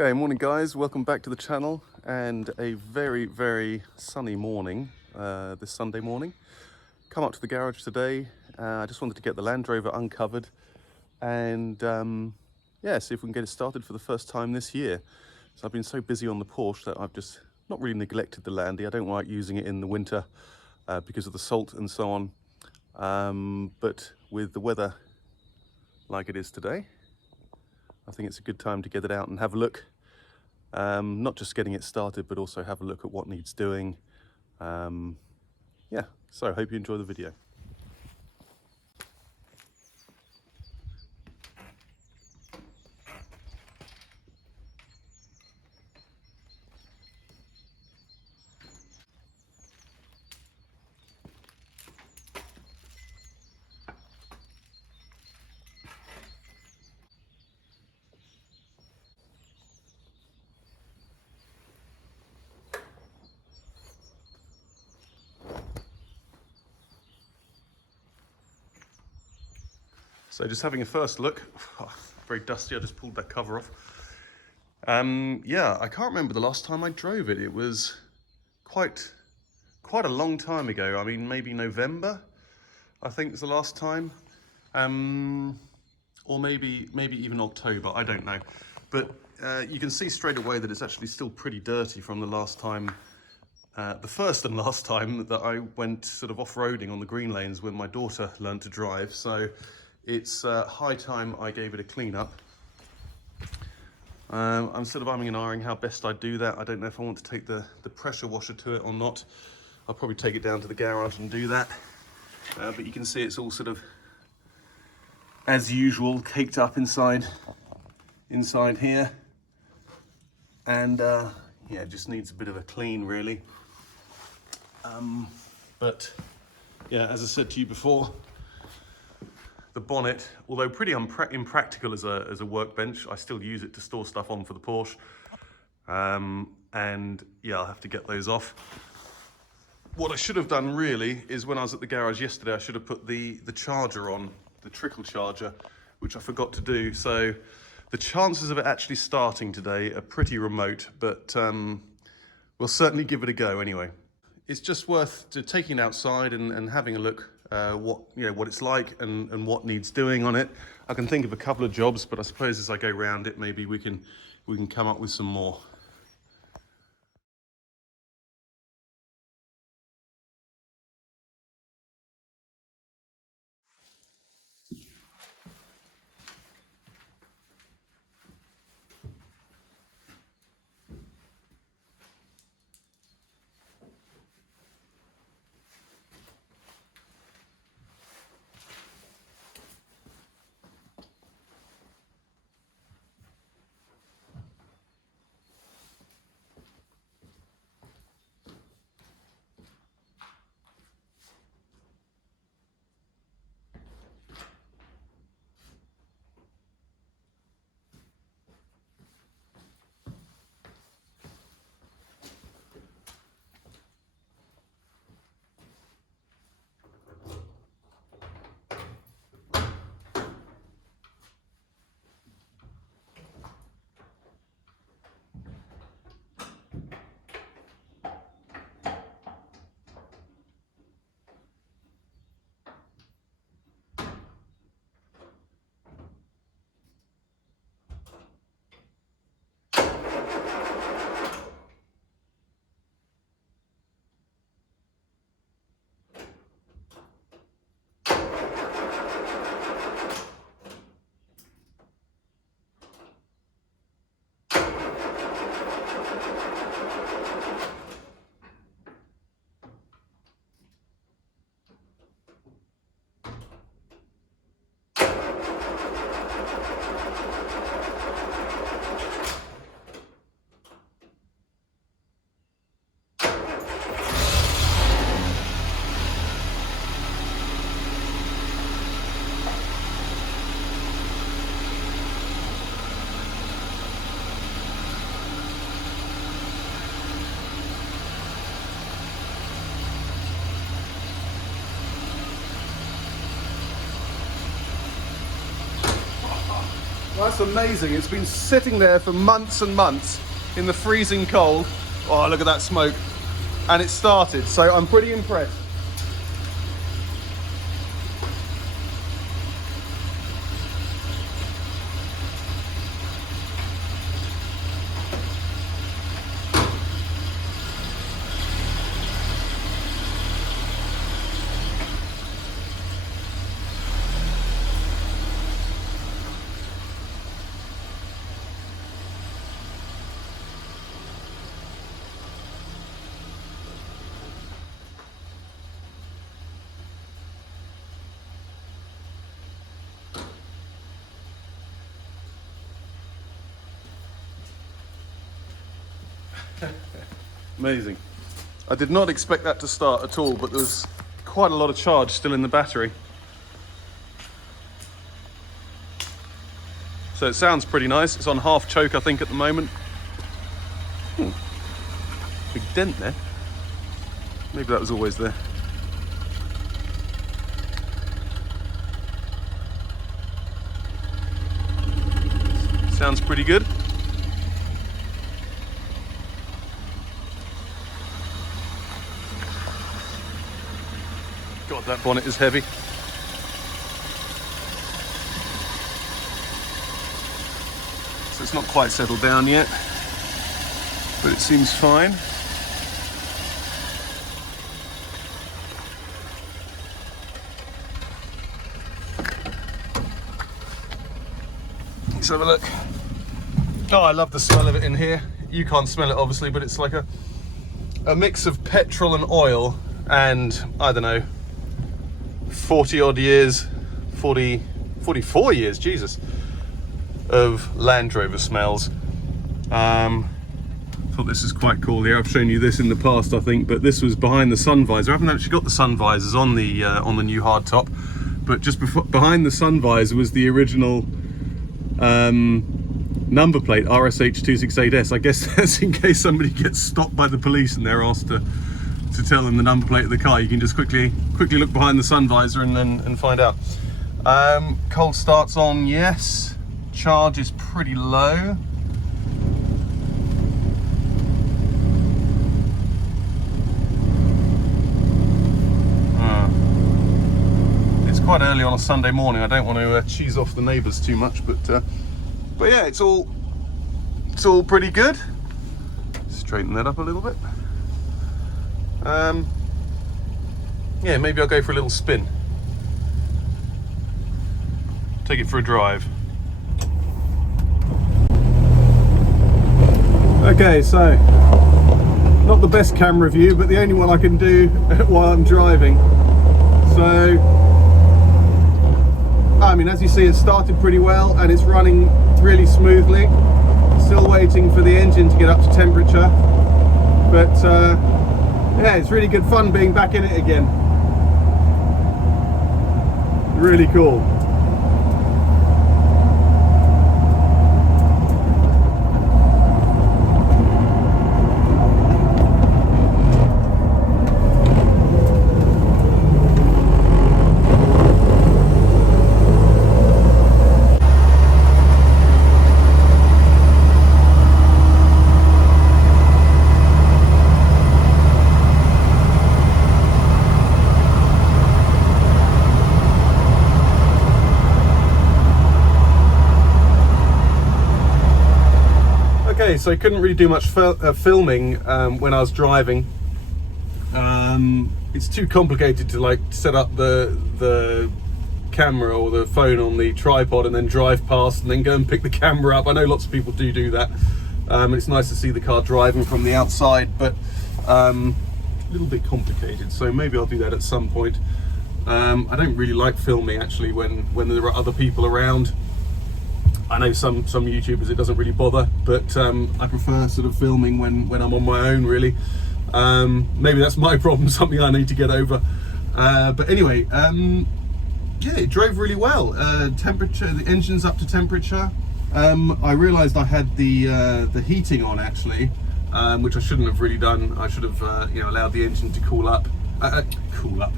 Okay, morning guys, welcome back to the channel, and a very sunny morning this Sunday morning. Come up to the garage today. I just wanted to get the Land Rover uncovered and yeah, see if we can get it started for the first time this year. So I've been so busy on the Porsche that I've just not really neglected the Landy. I don't like using it in the winter because of the salt and so on, but with the weather like it is today, I think it's a good time to get it out and have a look. Not just getting it started, but also have a look at what needs doing. Yeah, so hope you enjoy the video. So just having a first look. Very dusty, I just pulled that cover off. Yeah, I can't remember the last time I drove it. It was quite a long time ago. I mean, maybe November, I think was the last time. Or maybe even October, I don't know. But you can see straight away that it's actually still pretty dirty from the last time, the first and last time that I went sort of off-roading on the green lanes when my daughter learned to drive. So it's high time I gave it a clean up. I'm sort of umming and ahhing how best I do that. I don't know if I want to take the pressure washer to it or not. I'll probably take it down to the garage and do that. But you can see it's all sort of, as usual, caked up inside here. And yeah, it just needs a bit of a clean, really. But yeah, as I said to you before, the bonnet, although pretty impractical as a workbench, I still use it to store stuff on for the Porsche. And yeah, I'll have to get those off. What I should have done really is when I was at the garage yesterday, I should have put the charger on, the trickle charger, which I forgot to do. So the chances of it actually starting today are pretty remote, but we'll certainly give it a go anyway. It's just worth taking it outside and having a look what it's like and what needs doing on it. I can think of a couple of jobs, but I suppose as I go around it, maybe we can come up with some more. That's amazing. It's been sitting there for months and months in the freezing cold. Oh, look at that smoke. And it started, so I'm pretty impressed. Amazing. I did not expect that to start at all, but there's quite a lot of charge still in the battery. So it sounds pretty nice. It's on half choke, I think, at the moment. Big dent there. Maybe that was always there. Sounds pretty good. God, that bonnet is heavy. So it's not quite settled down yet, but it seems fine. Let's have a look. Oh, I love the smell of it in here. You can't smell it obviously, but it's like a mix of petrol and oil and, I don't know, 40 odd years, 44 years, Jesus, of Land Rover smells. Thought this is quite cool here. I've shown you this in the past, I think, but this was behind the sun visor. I haven't actually got the sun visors on the new hardtop, but just behind the sun visor was the original number plate, RSH268S. I guess that's in case somebody gets stopped by the police and they're asked to tell them the number plate of the car. You can just quickly look behind the sun visor and find out. Cold starts on, yes. Charge is pretty low. It's quite early on a Sunday morning. I don't want to cheese off the neighbours too much, but yeah, it's all pretty good. Straighten that up a little bit. Yeah, maybe I'll go for a little spin. Take it for a drive. Okay, so not the best camera view, but the only one I can do while I'm driving. So, I mean, as you see, it started pretty well and it's running really smoothly. Still waiting for the engine to get up to temperature, but yeah, it's really good fun being back in it again. Really cool. So I couldn't really do much filming when I was driving. It's too complicated to like set up the camera or the phone on the tripod and then drive past and then go and pick the camera up. I know lots of people do that. It's nice to see the car driving from the outside, but a little bit complicated, so maybe I'll do that at some point. I don't really like filming actually when there are other people around. I know some YouTubers it doesn't really bother, but I prefer sort of filming when I'm on my own, really. Maybe that's my problem, something I need to get over. But anyway, yeah, it drove really well. Temperature, the engine's up to temperature. I realised I had the heating on actually, which I shouldn't have really done. I should have you know, allowed the engine to cool up,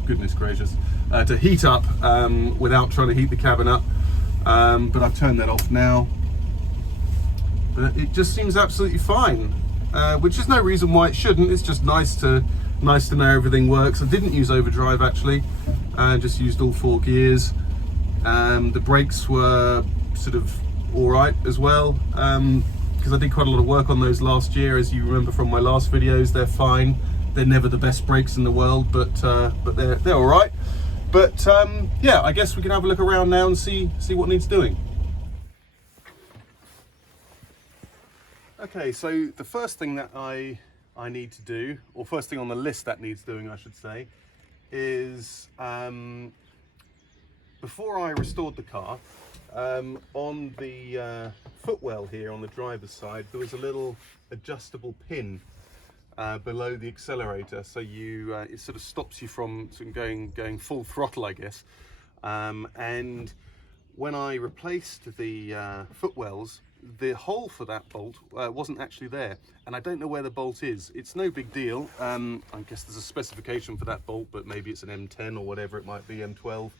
goodness gracious, to heat up without trying to heat the cabin up. but I've turned that off now. But it just seems absolutely fine, which is no reason why it shouldn't. It's just nice to know everything works. I didn't use overdrive actually, just used all 4 gears. The brakes were sort of all right as well, because I did quite a lot of work on those last year. As you remember from my last videos, they're fine. They're never the best brakes in the world, but they're all right. But yeah, I guess we can have a look around now and see what needs doing. Okay, so the first thing that I need to do, or first thing on the list that needs doing, I should say, is before I restored the car, on the footwell here on the driver's side, there was a little adjustable pin below the accelerator, so it sort of stops you from going full throttle, I guess. And when I replaced the footwells, the hole for that bolt wasn't actually there, and I don't know where the bolt is. It's no big deal. I guess there's a specification for that bolt, but maybe it's an M10 or whatever it might be, M12.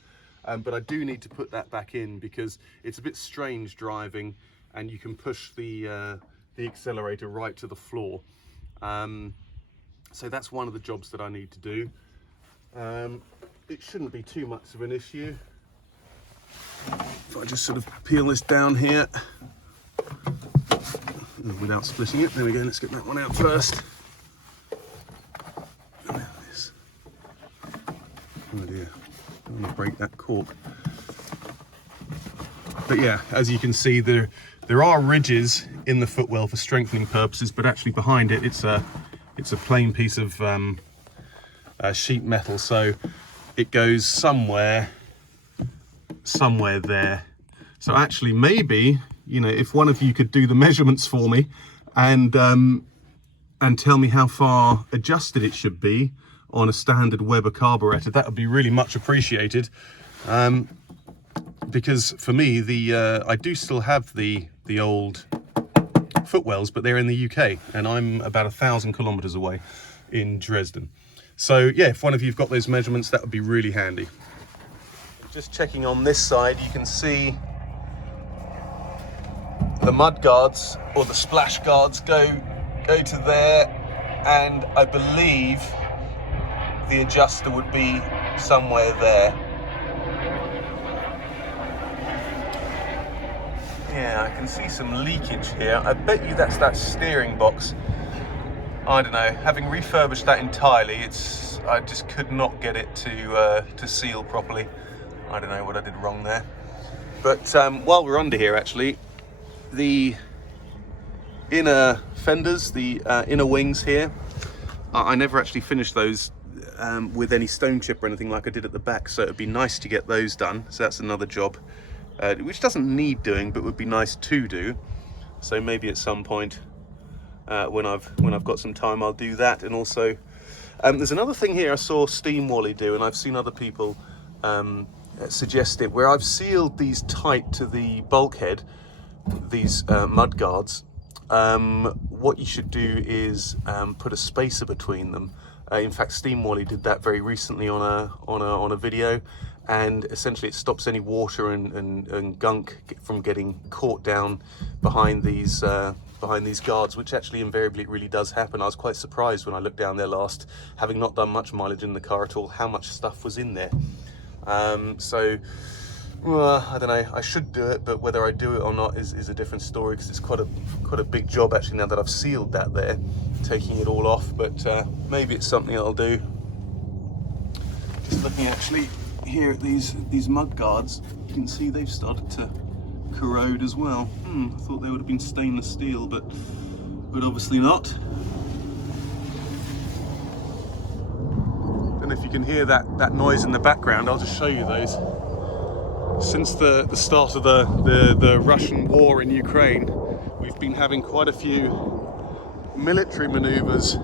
But I do need to put that back in because it's a bit strange driving, and you can push the accelerator right to the floor. So that's one of the jobs that I need to do. It shouldn't be too much of an issue. If I just sort of peel this down here without splitting it. There we go, let's get that one out first. Oh dear, I don't want to break that cork. But yeah, as you can see, there are ridges in the footwell for strengthening purposes, but actually behind it, it's a plain piece of sheet metal, so it goes somewhere there. So actually, maybe, you know, if one of you could do the measurements for me and tell me how far adjusted it should be on a standard Weber carburetor, that would be really much appreciated. Because for me, I do still have the old footwells, but they're in the UK, and I'm about 1,000 kilometers away in Dresden. So yeah, if one of you've got those measurements, that would be really handy. Just checking on this side, you can see the mud guards or the splash guards go to there, and I believe the adjuster would be somewhere there. Yeah, I can see some leakage here. I bet you that's that steering box. I don't know, having refurbished that entirely, I just could not get it to seal properly. I don't know what I did wrong there. But while we're under here, actually, the inner fenders, the inner wings here, I never actually finished those with any stone chip or anything like I did at the back, so it'd be nice to get those done. So that's another job, which doesn't need doing, but would be nice to do. So maybe at some point when I've got some time, I'll do that. And also there's another thing here I saw Steam Wally do, and I've seen other people suggest it, where I've sealed these tight to the bulkhead, these mud guards. What you should do is put a spacer between them. In fact, Steam Wally did that very recently on a video, and essentially it stops any water and gunk from getting caught down behind these guards, which actually invariably really does happen. I was quite surprised when I looked down there last, having not done much mileage in the car at all, how much stuff was in there. So I don't know, I should do it, but whether I do it or not is a different story, because it's quite a big job actually now that I've sealed that there, taking it all off. But maybe it's something I'll do. Just looking actually here at these mud guards, you can see they've started to corrode as well. I thought they would have been stainless steel, but obviously not. And if you can hear that noise in the background, I'll just show you those. Since the start of the Russian war in Ukraine, we've been having quite a few military maneuvers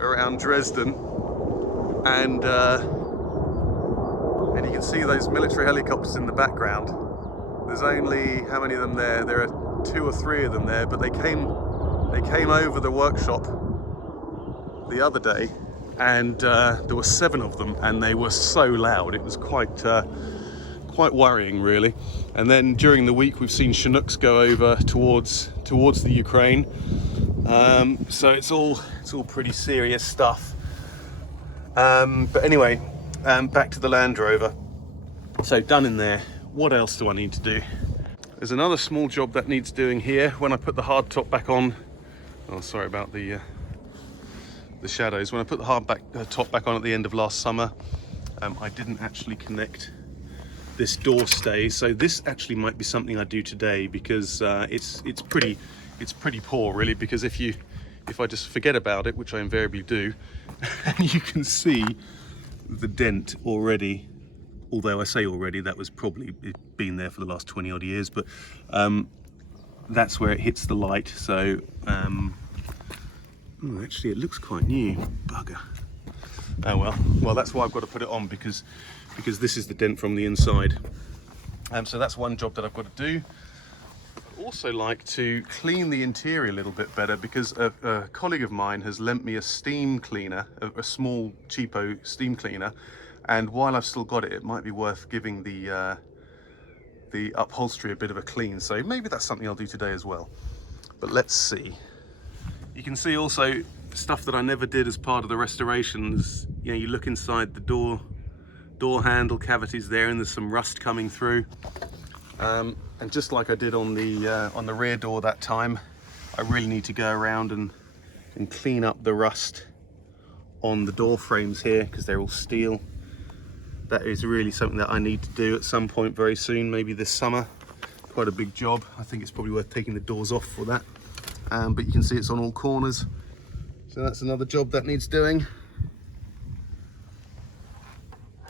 around Dresden, and you can see those military helicopters in the background. There's only, how many of them there? There are 2 or 3 of them there, but they came over the workshop the other day, and there were 7 of them, and they were so loud. It was quite quite worrying really. And then during the week we've seen Chinooks go over towards the Ukraine. So it's all pretty serious stuff. But anyway, back to the Land Rover. So done in there. What else do I need to do? There's another small job that needs doing here. When I put the hard top back on, oh sorry about the shadows. When I put the top back on at the end of last summer, I didn't actually connect this door stay. So this actually might be something I do today, because it's pretty poor really. Because if I just forget about it, which I invariably do, and you can see the dent already. Although I say already, that was probably been there for the last 20 odd years, but that's where it hits the light. So oh, actually it looks quite new. Bugger. Oh well that's why I've got to put it on, because this is the dent from the inside. So that's one job that I've got to do. I'd also like to clean the interior a little bit better, because a colleague of mine has lent me a steam cleaner, a small cheapo steam cleaner, and while I've still got it, it might be worth giving the upholstery a bit of a clean. So maybe that's something I'll do today as well. But let's see. You can see also stuff that I never did as part of the restorations. You know, you look inside the door handle cavities there, and there's some rust coming through. And just like I did on the rear door that time, I really need to go around and clean up the rust on the door frames here, because they're all steel. That is really something that I need to do at some point very soon, maybe this summer. Quite a big job. I think it's probably worth taking the doors off for that. But you can see it's on all corners. So that's another job that needs doing.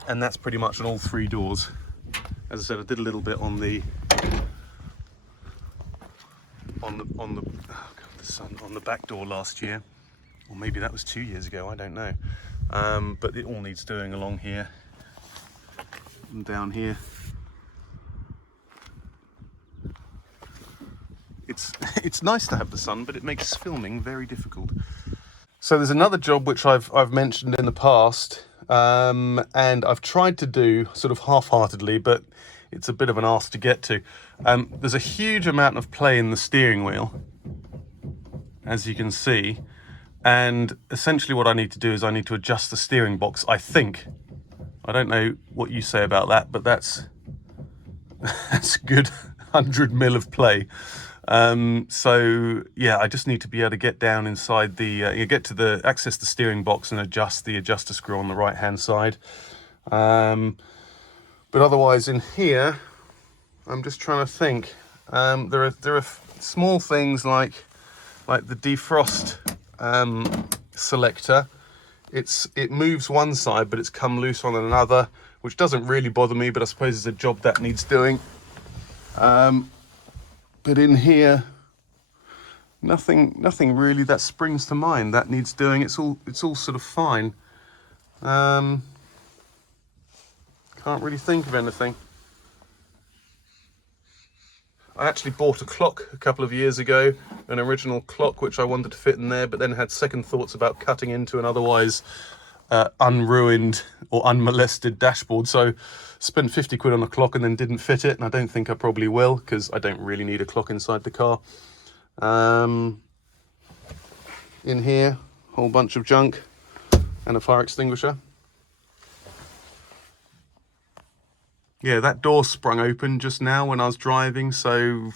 And that's pretty much on all three doors. As I said, I did a little bit on the back door last year, or maybe that was 2 years ago, I don't know. But it all needs doing along here and down here. It's nice to have the sun, but it makes filming very difficult. So there's another job which I've mentioned in the past, and I've tried to do sort of half-heartedly, but it's a bit of an arse to get to. There's a huge amount of play in the steering wheel, as you can see, and essentially what I need to do is I need to adjust the steering box, I think. I don't know what you say about that, but that's a good 100 mil of play. So yeah, I just need to be able to get down inside the access the steering box and adjust the adjuster screw on the right hand side. But otherwise in here, I'm just trying to think. There are small things like the defrost selector. It moves one side, but it's come loose on another, which doesn't really bother me, but I suppose it's a job that needs doing. But in here, nothing really that springs to mind that needs doing. It's all sort of fine. Can't really think of anything. I actually bought a clock a couple of years ago, an original clock which I wanted to fit in there, but then had second thoughts about cutting into an otherwise unruined or unmolested dashboard. So spent 50 quid on a clock and then didn't fit it, and I don't think I probably will, because I don't really need a clock inside the car. In here, whole bunch of junk and a fire extinguisher. Yeah, that door sprung open just now when I was driving, so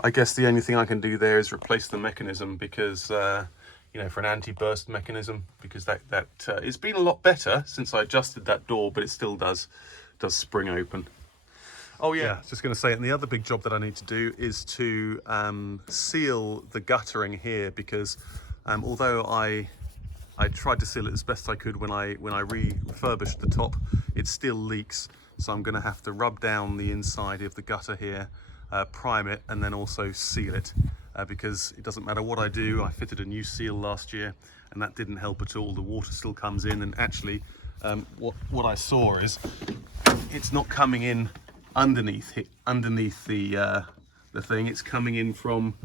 I guess the only thing I can do there is replace the mechanism, because you know, for an anti-burst mechanism, because that it's been a lot better since I adjusted that door, but it still does spring open. Oh yeah, just going to say, and the other big job that I need to do is to seal the guttering here, because although I tried to seal it as best I could when I refurbished the top, it still leaks. So I'm going to have to rub down the inside of the gutter here, prime it, and then also seal it, because it doesn't matter what I do. I fitted a new seal last year and that didn't help at all. The water still comes in, and actually what I saw is it's not coming in underneath the thing. It's coming in from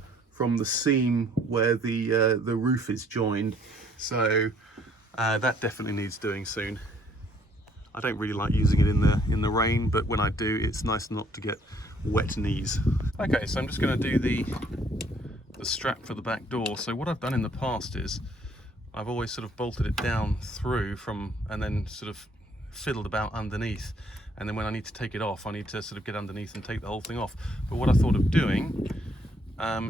the seam where the roof is joined. So that definitely needs doing soon. I don't really like using it in the rain, but when I do, it's nice not to get wet knees. Okay, so I'm just going to do the strap for the back door. So what I've done in the past is I've always sort of bolted it down through and then sort of fiddled about underneath, and then when I need to take it off, I need to sort of get underneath and take the whole thing off. But what I thought of doing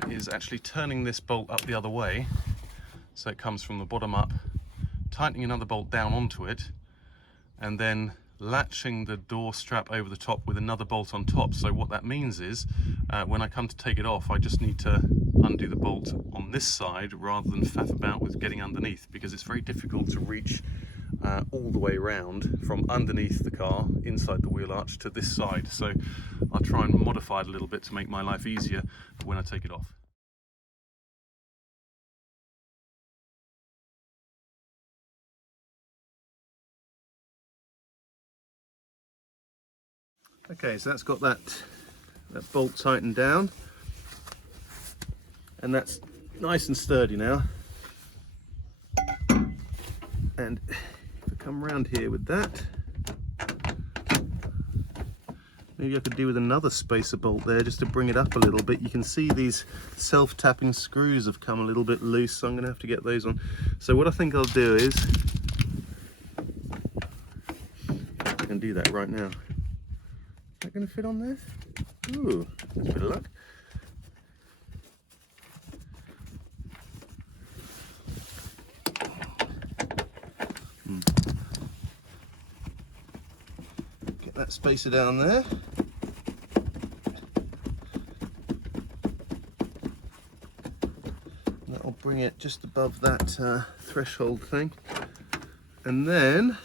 is actually turning this bolt up the other way, so it comes from the bottom up, tightening another bolt down onto it, and then latching the door strap over the top with another bolt on top. So what that means is when I come to take it off, I just need to undo the bolt on this side rather than faff about with getting underneath, because it's very difficult to reach all the way around from underneath the car inside the wheel arch to this side. So I'll try and modify it a little bit to make my life easier for when I take it off. Okay, so that's got that bolt tightened down, and that's nice and sturdy now. And if I come around here with that, maybe I could do with another spacer bolt there just to bring it up a little bit. You can see these self-tapping screws have come a little bit loose, so I'm going to have to get those on. So what I think I'll do is, I can do that right now. Is that going to fit on there? Ooh, that's a bit of luck. Get that spacer down there. That'll bring it just above that threshold thing. And then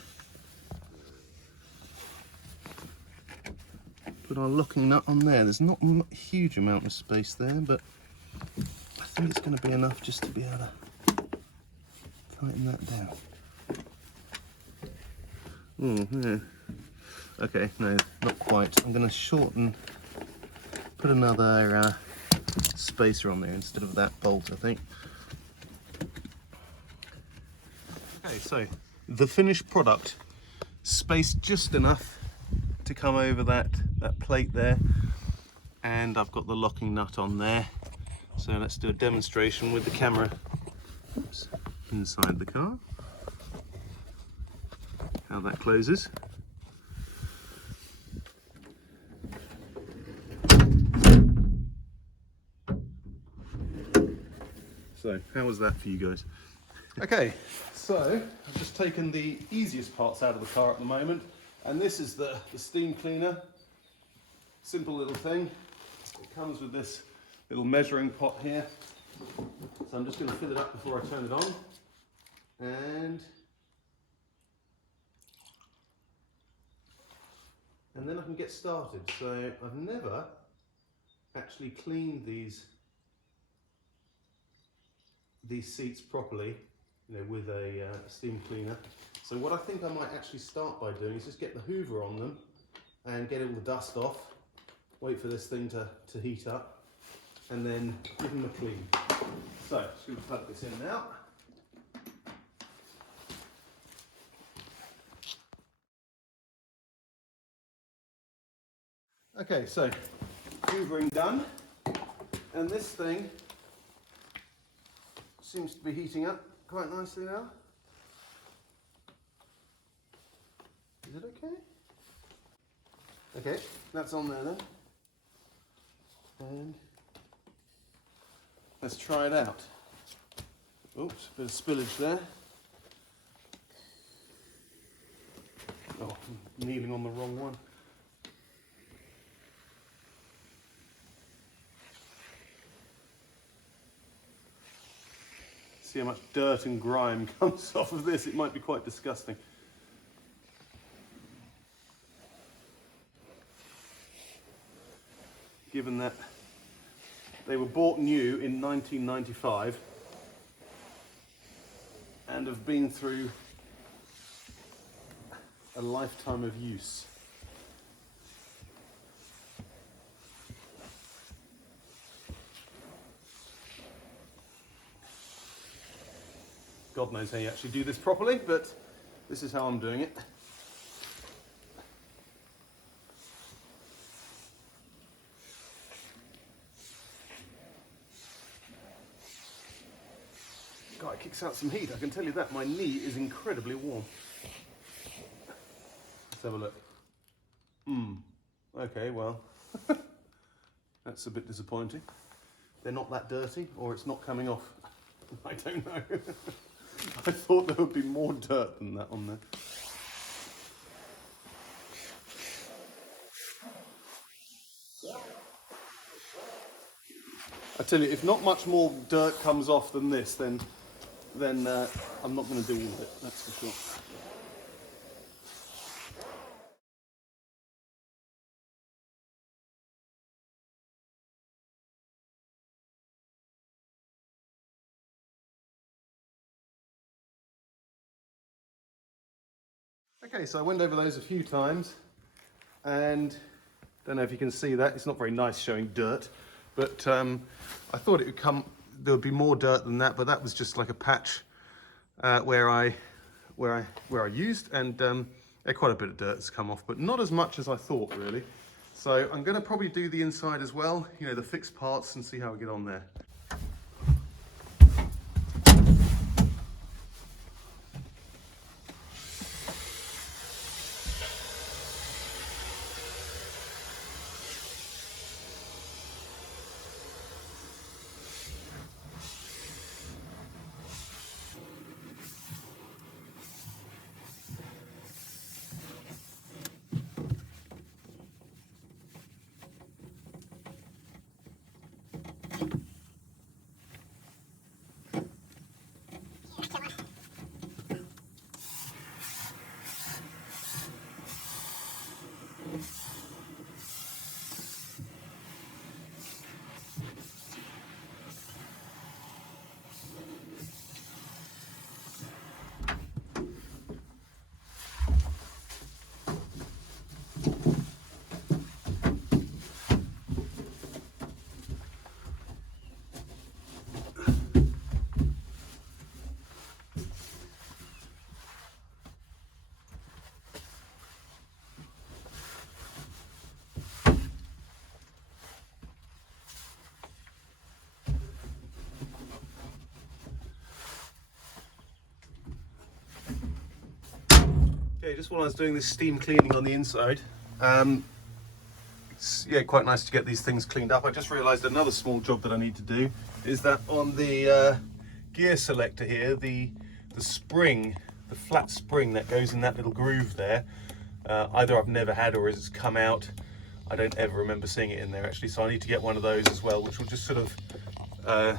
put our locking nut on there. There's not a huge amount of space there, but I think it's going to be enough just to be able to tighten that down. Yeah. Okay, no, not quite. I'm going to put another spacer on there instead of that bolt, I think. Okay, so the finished product, spaced just enough to come over that plate there, and I've got the locking nut on there. So let's do a demonstration with the camera inside the car, how that closes. So how was that for you guys? Okay, so I've just taken the easiest parts out of the car at the moment, and this is the steam cleaner. Simple little thing. It comes with this little measuring pot here. So I'm just going to fill it up before I turn it on. And then I can get started. So I've never actually cleaned these seats properly, with a steam cleaner. So what I think I might actually start by doing is just get the Hoover on them and get all the dust off, wait for this thing to heat up, and then give them a clean. So just going to plug this in now. Okay, so hoovering done, and this thing seems to be heating up quite nicely now. Is it okay? Okay, that's on there then. And let's try it out. Oops, a bit of spillage there. Oh, I'm kneeling on the wrong one. See how much dirt and grime comes off of this. It might be quite disgusting. Given that they were bought new in 1995 and have been through a lifetime of use. God knows how you actually do this properly, but this is how I'm doing it. that kicks out some heat. I can tell you that. My knee is incredibly warm. Let's have a look. Okay, well, that's a bit disappointing. They're not that dirty, or it's not coming off. I don't know. I thought there would be more dirt than that on there. I tell you, if not much more dirt comes off than this, then I'm not going to do all of it, that's for sure. Okay, so I went over those a few times, and don't know if you can see that. It's not very nice showing dirt, but I thought it would come. There would be more dirt than that, but that was just like a patch where I used, and quite a bit of dirt has come off, but not as much as I thought, really. So I'm going to probably do the inside as well, you know, the fixed parts, and see how we get on there. Okay, just while I was doing this steam cleaning on the inside, it's quite nice to get these things cleaned up. I just realised another small job that I need to do is that on the gear selector here, the spring, the flat spring that goes in that little groove there, either I've never had or it's come out. I don't ever remember seeing it in there actually, so I need to get one of those as well, which will just sort of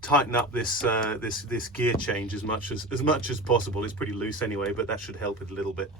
tighten up this this gear change as much as possible. It's pretty loose anyway, but that should help it a little bit.